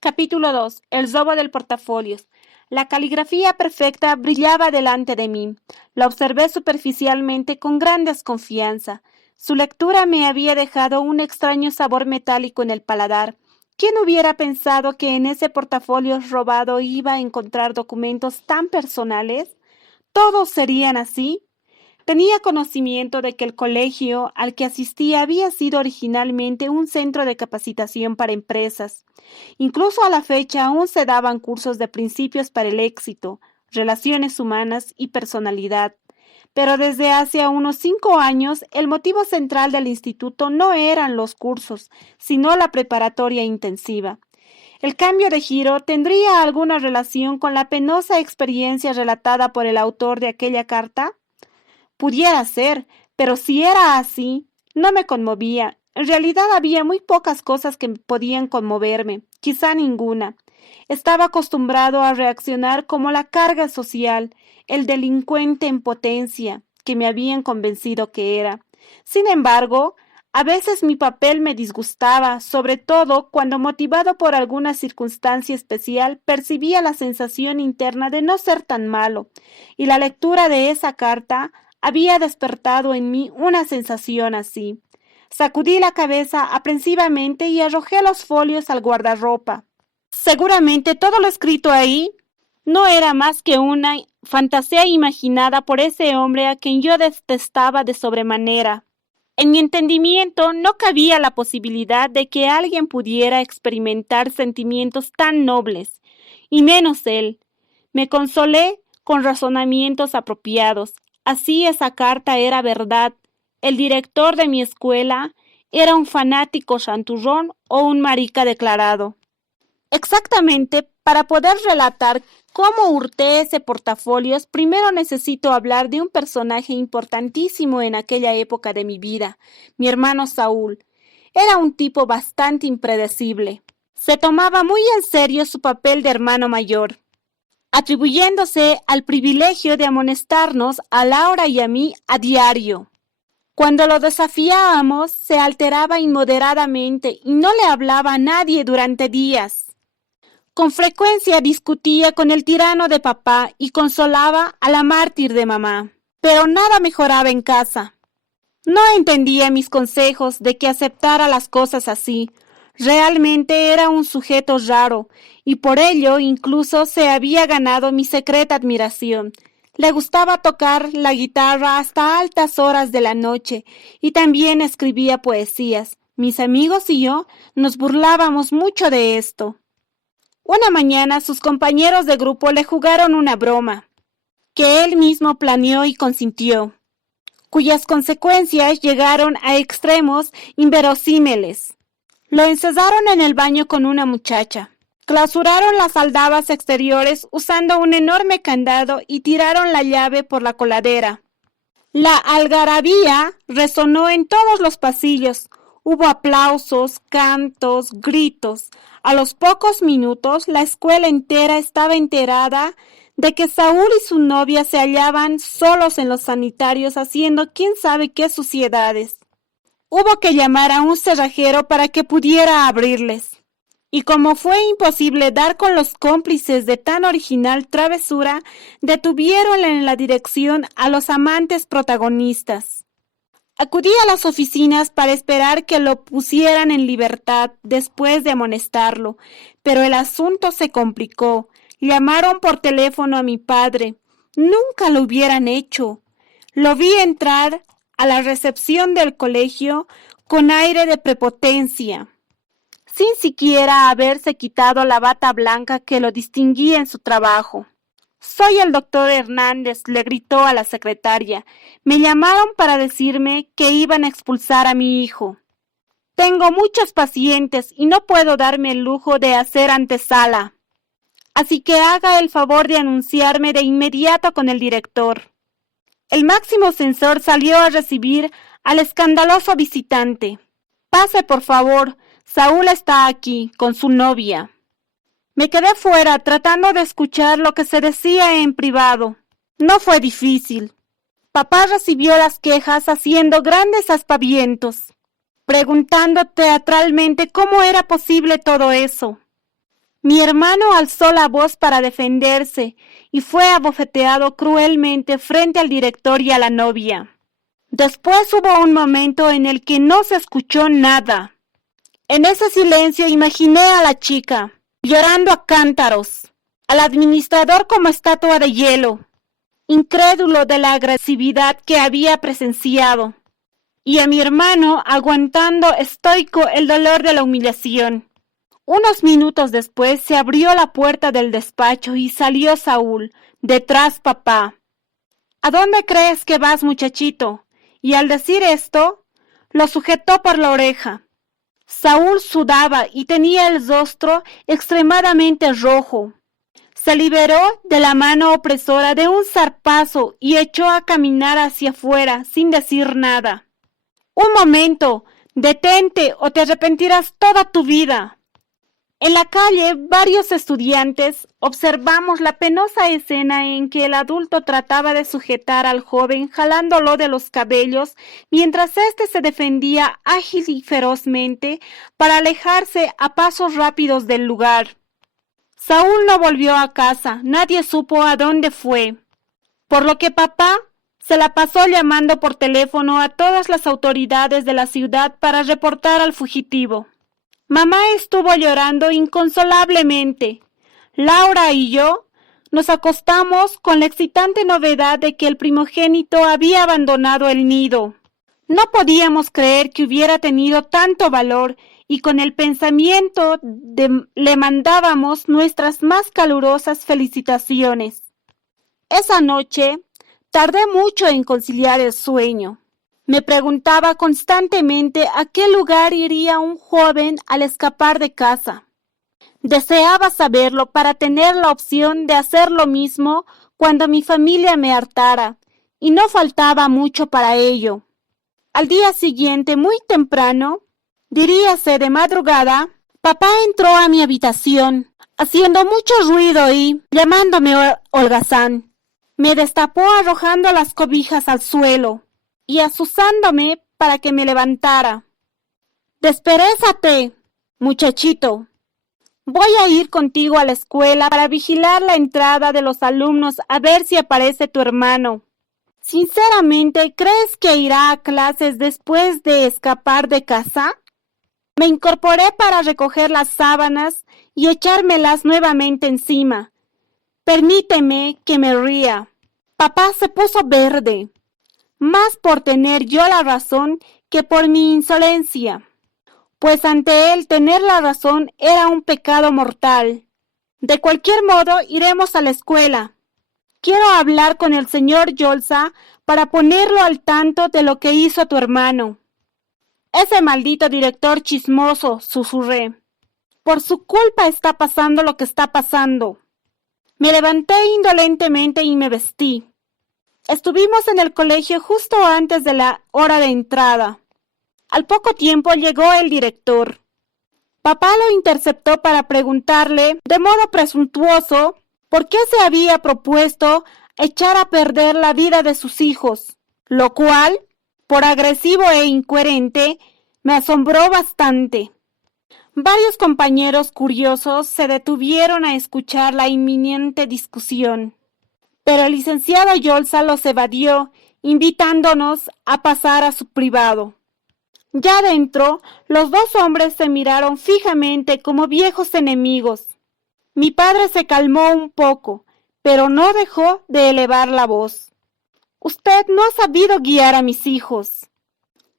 Capítulo 2. El robo del portafolios. La caligrafía perfecta brillaba delante de mí. La observé superficialmente con gran desconfianza. Su lectura me había dejado un extraño sabor metálico en el paladar. ¿Quién hubiera pensado que en ese portafolio robado iba a encontrar documentos tan personales? ¿Todos serían así? Tenía conocimiento de que el colegio al que asistía había sido originalmente un centro de capacitación para empresas. Incluso a la fecha aún se daban cursos de principios para el éxito, relaciones humanas y personalidad. Pero desde hace unos 5 años el motivo central del instituto no eran los cursos, sino la preparatoria intensiva. El cambio de giro tendría alguna relación con la penosa experiencia relatada por el autor de aquella carta. Pudiera ser, pero si era así, no me conmovía. En realidad había muy pocas cosas que podían conmoverme, quizá ninguna. Estaba acostumbrado a reaccionar como la carga social, el delincuente en potencia, que me habían convencido que era. Sin embargo, a veces mi papel me disgustaba, sobre todo cuando, motivado por alguna circunstancia especial, percibía la sensación interna de no ser tan malo, y la lectura de esa carta había despertado en mí una sensación así. Sacudí la cabeza aprensivamente y arrojé los folios al guardarropa. Seguramente todo lo escrito ahí no era más que una fantasía imaginada por ese hombre a quien yo detestaba de sobremanera. En mi entendimiento no cabía la posibilidad de que alguien pudiera experimentar sentimientos tan nobles, y menos él. Me consolé con razonamientos apropiados. Así esa carta era verdad. El director de mi escuela era un fanático chanturrón o un marica declarado. Exactamente, para poder relatar cómo hurté ese portafolios, primero necesito hablar de un personaje importantísimo en aquella época de mi vida, mi hermano Saúl. Era un tipo bastante impredecible. Se tomaba muy en serio su papel de hermano mayor, atribuyéndose al privilegio de amonestarnos a Laura y a mí a diario. Cuando lo desafiábamos, se alteraba inmoderadamente y no le hablaba a nadie durante días. Con frecuencia discutía con el tirano de papá y consolaba a la mártir de mamá. Pero nada mejoraba en casa. No entendía mis consejos de que aceptara las cosas así. Realmente era un sujeto raro, y por ello incluso se había ganado mi secreta admiración. Le gustaba tocar la guitarra hasta altas horas de la noche, y también escribía poesías. Mis amigos y yo nos burlábamos mucho de esto. Una mañana sus compañeros de grupo le jugaron una broma, que él mismo planeó y consintió, cuyas consecuencias llegaron a extremos inverosímiles. Lo encerraron en el baño con una muchacha, clausuraron las aldabas exteriores usando un enorme candado y tiraron la llave por la coladera. La algarabía resonó en todos los pasillos. Hubo aplausos, cantos, gritos. A los pocos minutos, la escuela entera estaba enterada de que Saúl y su novia se hallaban solos en los sanitarios haciendo quién sabe qué suciedades. Hubo que llamar a un cerrajero para que pudiera abrirles. Y como fue imposible dar con los cómplices de tan original travesura, detuvieron en la dirección a los amantes protagonistas. Acudí a las oficinas para esperar que lo pusieran en libertad después de amonestarlo, pero el asunto se complicó. Llamaron por teléfono a mi padre. Nunca lo hubieran hecho. Lo vi entrar a la recepción del colegio con aire de prepotencia, sin siquiera haberse quitado la bata blanca que lo distinguía en su trabajo. «Soy el doctor Hernández», le gritó a la secretaria. «Me llamaron para decirme que iban a expulsar a mi hijo. Tengo muchos pacientes y no puedo darme el lujo de hacer antesala. Así que haga el favor de anunciarme de inmediato con el director». El máximo censor salió a recibir al escandaloso visitante. «Pase, por favor. Saúl está aquí, con su novia». Me quedé fuera tratando de escuchar lo que se decía en privado. No fue difícil. Papá recibió las quejas haciendo grandes aspavientos, preguntando teatralmente cómo era posible todo eso. Mi hermano alzó la voz para defenderse y fue abofeteado cruelmente frente al director y a la novia. Después hubo un momento en el que no se escuchó nada. En ese silencio imaginé a la chica, llorando a cántaros, al administrador como estatua de hielo, incrédulo de la agresividad que había presenciado, y a mi hermano aguantando estoico el dolor de la humillación. Unos minutos después se abrió la puerta del despacho y salió Saúl, detrás papá. ¿A dónde crees que vas, muchachito? Y al decir esto, lo sujetó por la oreja. Saúl sudaba y tenía el rostro extremadamente rojo. Se liberó de la mano opresora de un zarpazo y echó a caminar hacia afuera sin decir nada. Un momento, detente o te arrepentirás toda tu vida. En la calle, varios estudiantes observamos la penosa escena en que el adulto trataba de sujetar al joven jalándolo de los cabellos mientras éste se defendía ágil y ferozmente para alejarse a pasos rápidos del lugar. Saúl no volvió a casa, nadie supo a dónde fue, por lo que papá se la pasó llamando por teléfono a todas las autoridades de la ciudad para reportar al fugitivo. Mamá estuvo llorando inconsolablemente. Laura y yo nos acostamos con la excitante novedad de que el primogénito había abandonado el nido. No podíamos creer que hubiera tenido tanto valor y con el pensamiento le mandábamos nuestras más calurosas felicitaciones. Esa noche tardé mucho en conciliar el sueño. Me preguntaba constantemente a qué lugar iría un joven al escapar de casa. Deseaba saberlo para tener la opción de hacer lo mismo cuando mi familia me hartara, y no faltaba mucho para ello. Al día siguiente, muy temprano, diríase de madrugada, papá entró a mi habitación, haciendo mucho ruido y llamándome holgazán. Me destapó arrojando las cobijas al suelo y asusándome para que me levantara. Desperésate, muchachito. Voy a ir contigo a la escuela para vigilar la entrada de los alumnos a ver si aparece tu hermano. Sinceramente, ¿crees que irá a clases después de escapar de casa? Me incorporé para recoger las sábanas y echármelas nuevamente encima. Permíteme que me ría. Papá se puso verde, más por tener yo la razón que por mi insolencia, pues ante él tener la razón era un pecado mortal. De cualquier modo, iremos a la escuela. Quiero hablar con el señor Yolsa para ponerlo al tanto de lo que hizo tu hermano. Ese maldito director chismoso, susurré. Por su culpa está pasando lo que está pasando. Me levanté indolentemente y me vestí. Estuvimos en el colegio justo antes de la hora de entrada. Al poco tiempo llegó el director. Papá lo interceptó para preguntarle, de modo presuntuoso, por qué se había propuesto echar a perder la vida de sus hijos, lo cual, por agresivo e incoherente, me asombró bastante. Varios compañeros curiosos se detuvieron a escuchar la inminente discusión, pero el licenciado Yolsa los evadió, invitándonos a pasar a su privado. Ya dentro, los dos hombres se miraron fijamente como viejos enemigos. Mi padre se calmó un poco, pero no dejó de elevar la voz. Usted no ha sabido guiar a mis hijos.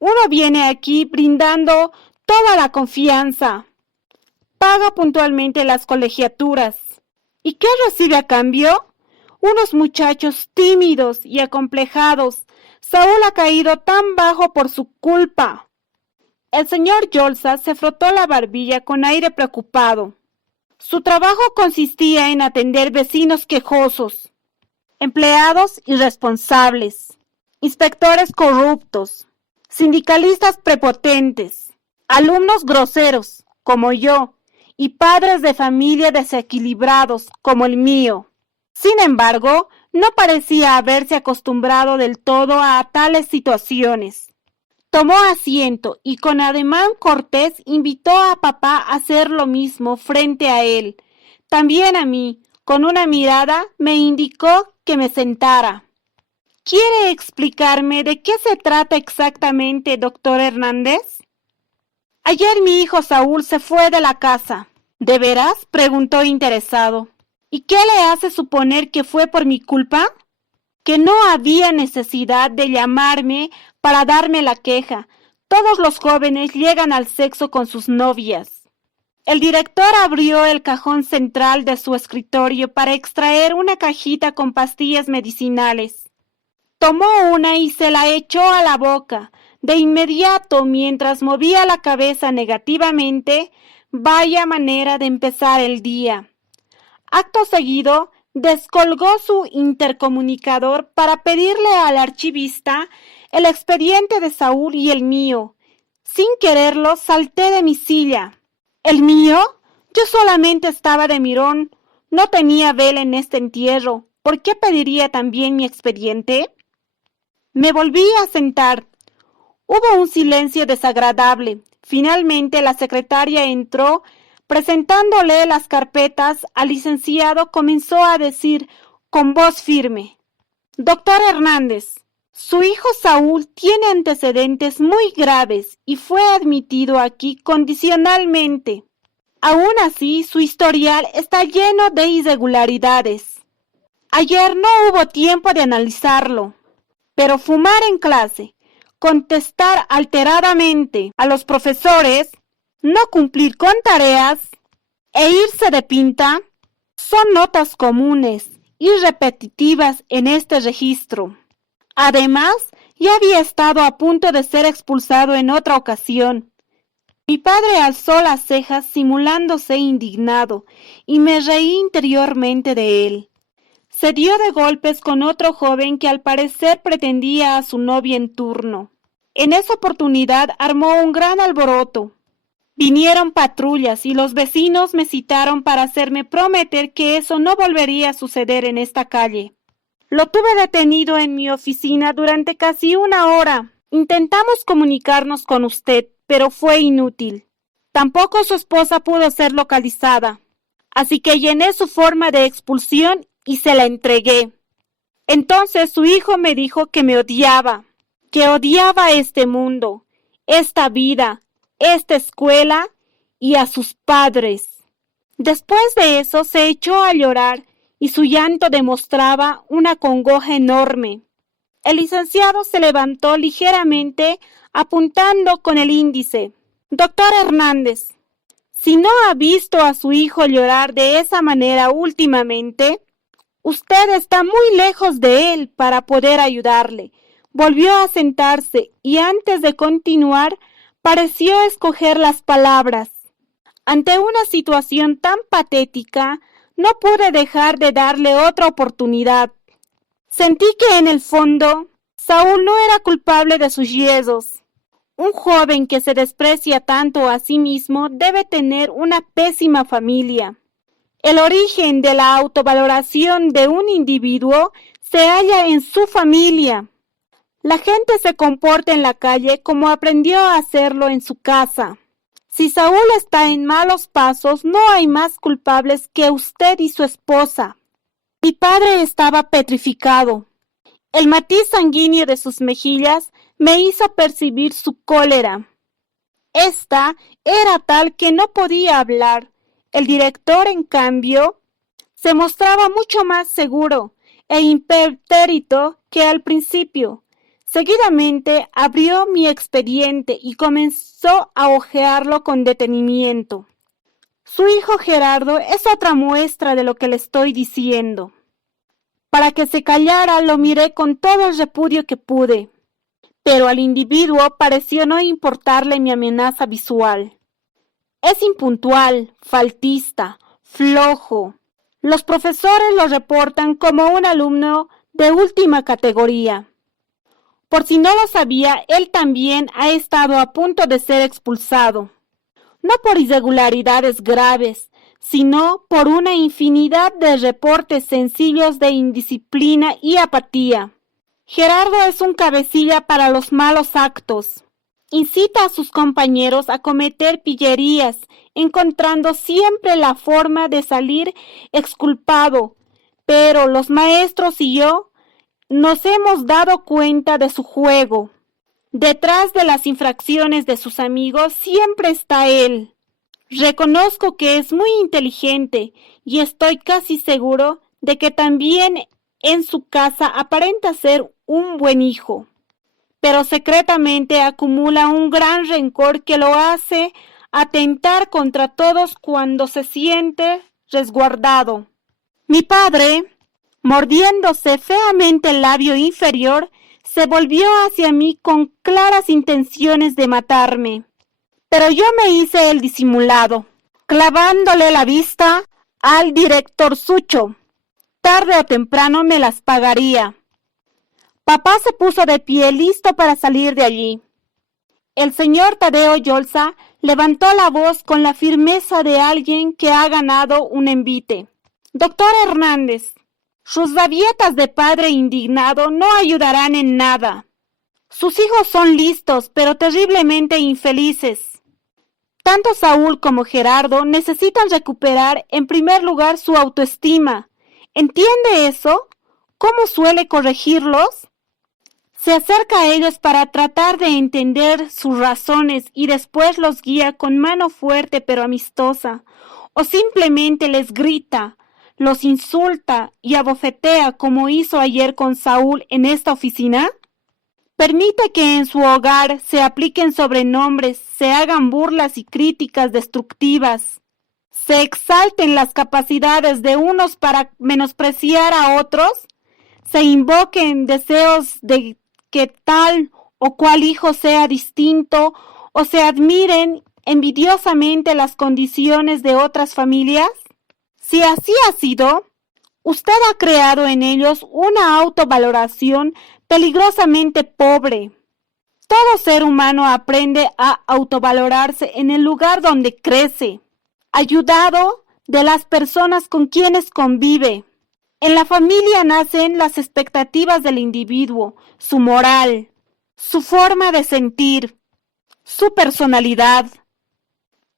Uno viene aquí brindando toda la confianza. Paga puntualmente las colegiaturas. ¿Y qué recibe a cambio? Unos muchachos tímidos y acomplejados. Saúl ha caído tan bajo por su culpa. El señor Yolsa se frotó la barbilla con aire preocupado. Su trabajo consistía en atender vecinos quejosos, empleados irresponsables, inspectores corruptos, sindicalistas prepotentes, alumnos groseros, como yo, y padres de familia desequilibrados, como el mío. Sin embargo, no parecía haberse acostumbrado del todo a tales situaciones. Tomó asiento y con ademán cortés invitó a papá a hacer lo mismo frente a él, también a mí. Con una mirada me indicó que me sentara. ¿Quiere explicarme de qué se trata exactamente, doctor Hernández? Ayer mi hijo Saúl se fue de la casa. ¿De veras?, preguntó interesado. ¿Y qué le hace suponer que fue por mi culpa? Que no había necesidad de llamarme para darme la queja. Todos los jóvenes llegan al sexo con sus novias. El director abrió el cajón central de su escritorio para extraer una cajita con pastillas medicinales. Tomó una y se la echó a la boca. De inmediato, mientras movía la cabeza negativamente, vaya manera de empezar el día. Acto seguido, descolgó su intercomunicador para pedirle al archivista el expediente de Saúl y el mío. Sin quererlo, salté de mi silla. ¿El mío? Yo solamente estaba de mirón. No tenía vela en este entierro. ¿Por qué pediría también mi expediente? Me volví a sentar. Hubo un silencio desagradable. Finalmente la secretaria entró. Presentándole las carpetas al licenciado, comenzó a decir con voz firme: Doctor Hernández, su hijo Saúl tiene antecedentes muy graves y fue admitido aquí condicionalmente. Aún así, su historial está lleno de irregularidades. Ayer no hubo tiempo de analizarlo, pero fumar en clase, contestar alteradamente a los profesores, no cumplir con tareas e irse de pinta son notas comunes y repetitivas en este registro. Además, ya había estado a punto de ser expulsado en otra ocasión. Mi padre alzó las cejas simulándose indignado y me reí interiormente de él. Se dio de golpes con otro joven que al parecer pretendía a su novia en turno. En esa oportunidad armó un gran alboroto. Vinieron patrullas y los vecinos me citaron para hacerme prometer que eso no volvería a suceder en esta calle. Lo tuve detenido en mi oficina durante casi una hora. Intentamos comunicarnos con usted, pero fue inútil. Tampoco su esposa pudo ser localizada. Así que llené su forma de expulsión y se la entregué. Entonces su hijo me dijo que me odiaba, que odiaba este mundo, esta vida, esta escuela y a sus padres. Después de eso se echó a llorar y su llanto demostraba una congoja enorme. El licenciado se levantó ligeramente apuntando con el índice. Doctor Hernández, si no ha visto a su hijo llorar de esa manera últimamente, usted está muy lejos de él para poder ayudarle. Volvió a sentarse y antes de continuar pareció escoger las palabras. Ante una situación tan patética, no pude dejar de darle otra oportunidad. Sentí que en el fondo, Saúl no era culpable de sus riesgos. Un joven que se desprecia tanto a sí mismo debe tener una pésima familia. El origen de la autovaloración de un individuo se halla en su familia. La gente se comporta en la calle como aprendió a hacerlo en su casa. Si Saúl está en malos pasos, no hay más culpables que usted y su esposa. Mi padre estaba petrificado. El matiz sanguíneo de sus mejillas me hizo percibir su cólera. Esta era tal que no podía hablar. El director, en cambio, se mostraba mucho más seguro e impertérrito que al principio. Seguidamente abrió mi expediente y comenzó a hojearlo con detenimiento. Su hijo Gerardo es otra muestra de lo que le estoy diciendo. Para que se callara lo miré con todo el repudio que pude, pero al individuo pareció no importarle mi amenaza visual. Es impuntual, faltista, flojo. Los profesores lo reportan como un alumno de última categoría. Por si no lo sabía, él también ha estado a punto de ser expulsado. No por irregularidades graves, sino por una infinidad de reportes sencillos de indisciplina y apatía. Gerardo es un cabecilla para los malos actos. Incita a sus compañeros a cometer pillerías, encontrando siempre la forma de salir exculpado. Pero los maestros y yo nos hemos dado cuenta de su juego. Detrás de las infracciones de sus amigos siempre está él. Reconozco que es muy inteligente y estoy casi seguro de que también en su casa aparenta ser un buen hijo, pero secretamente acumula un gran rencor que lo hace atentar contra todos cuando se siente resguardado. Mi padre, mordiéndose feamente el labio inferior, se volvió hacia mí con claras intenciones de matarme. Pero yo me hice el disimulado, clavándole la vista al director Sucho. Tarde o temprano me las pagaría. Papá se puso de pie listo para salir de allí. El señor Tadeo Yolsa levantó la voz con la firmeza de alguien que ha ganado un envite. Doctor Hernández, sus rabietas de padre indignado no ayudarán en nada. Sus hijos son listos, pero terriblemente infelices. Tanto Saúl como Gerardo necesitan recuperar en primer lugar su autoestima. ¿Entiende eso? ¿Cómo suele corregirlos? Se acerca a ellos para tratar de entender sus razones y después los guía con mano fuerte pero amistosa, o simplemente les grita, los insulta y abofetea como hizo ayer con Saúl en esta oficina. Permite que en su hogar se apliquen sobrenombres, se hagan burlas y críticas destructivas, se exalten las capacidades de unos para menospreciar a otros, se invoquen deseos de que tal o cual hijo sea distinto o se admiren envidiosamente las condiciones de otras familias. Si así ha sido, usted ha creado en ellos una autovaloración peligrosamente pobre. Todo ser humano aprende a autovalorarse en el lugar donde crece, ayudado de las personas con quienes convive. En la familia nacen las expectativas del individuo, su moral, su forma de sentir, su personalidad.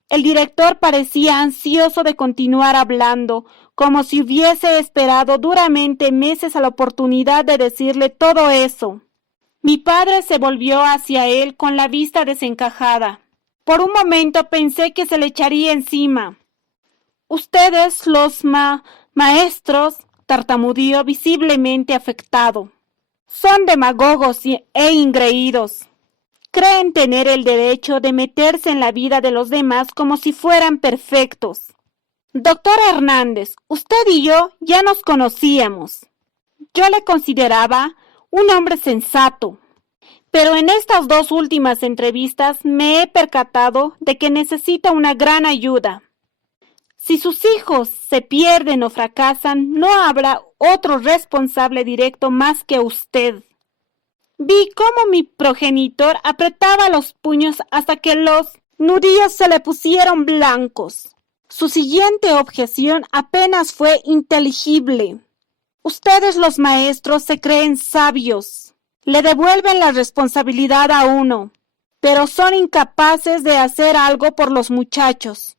El director parecía ansioso de continuar hablando, como si hubiese esperado duramente meses a la oportunidad de decirle todo eso. Mi padre se volvió hacia él con la vista desencajada. Por un momento pensé que se le echaría encima. Ustedes, los maestros, tartamudeó visiblemente afectado, son demagogos e ingreídos. Creen tener el derecho de meterse en la vida de los demás como si fueran perfectos. Doctor Hernández, usted y yo ya nos conocíamos. Yo le consideraba un hombre sensato, pero en estas dos últimas entrevistas me he percatado de que necesita una gran ayuda. Si sus hijos se pierden o fracasan, no habrá otro responsable directo más que usted. Vi cómo mi progenitor apretaba los puños hasta que los nudillos se le pusieron blancos. Su siguiente objeción apenas fue inteligible. Ustedes los maestros se creen sabios, le devuelven la responsabilidad a uno, pero son incapaces de hacer algo por los muchachos.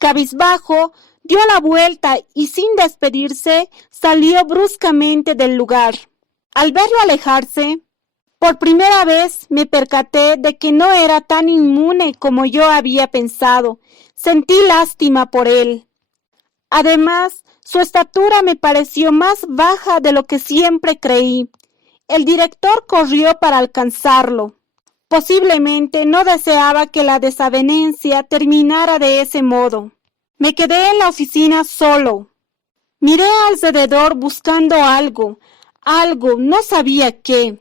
Cabizbajo, dio la vuelta y sin despedirse salió bruscamente del lugar. Al verlo alejarse, por primera vez me percaté de que no era tan inmune como yo había pensado. Sentí lástima por él. Además, su estatura me pareció más baja de lo que siempre creí. El director corrió para alcanzarlo. Posiblemente no deseaba que la desavenencia terminara de ese modo. Me quedé en la oficina solo. Miré alrededor buscando algo, no sabía qué.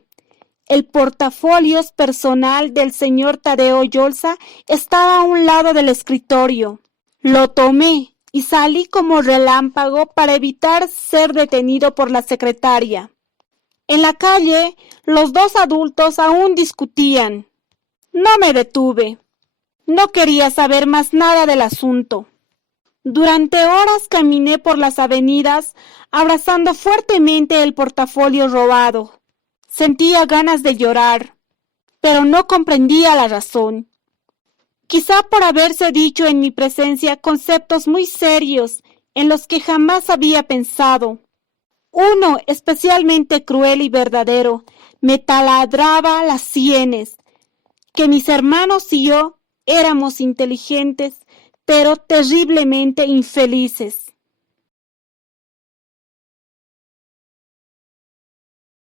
El portafolios personal del señor Tadeo Yolsa estaba a un lado del escritorio. Lo tomé y salí como relámpago para evitar ser detenido por la secretaria. En la calle, los dos adultos aún discutían. No me detuve. No quería saber más nada del asunto. Durante horas caminé por las avenidas, abrazando fuertemente el portafolio robado. Sentía ganas de llorar. pero no comprendía la razón. Quizá por haberse dicho en mi presencia conceptos muy serios en los que jamás había pensado. Uno especialmente cruel y verdadero me taladraba las sienes, que mis hermanos y yo éramos inteligentes, pero terriblemente infelices.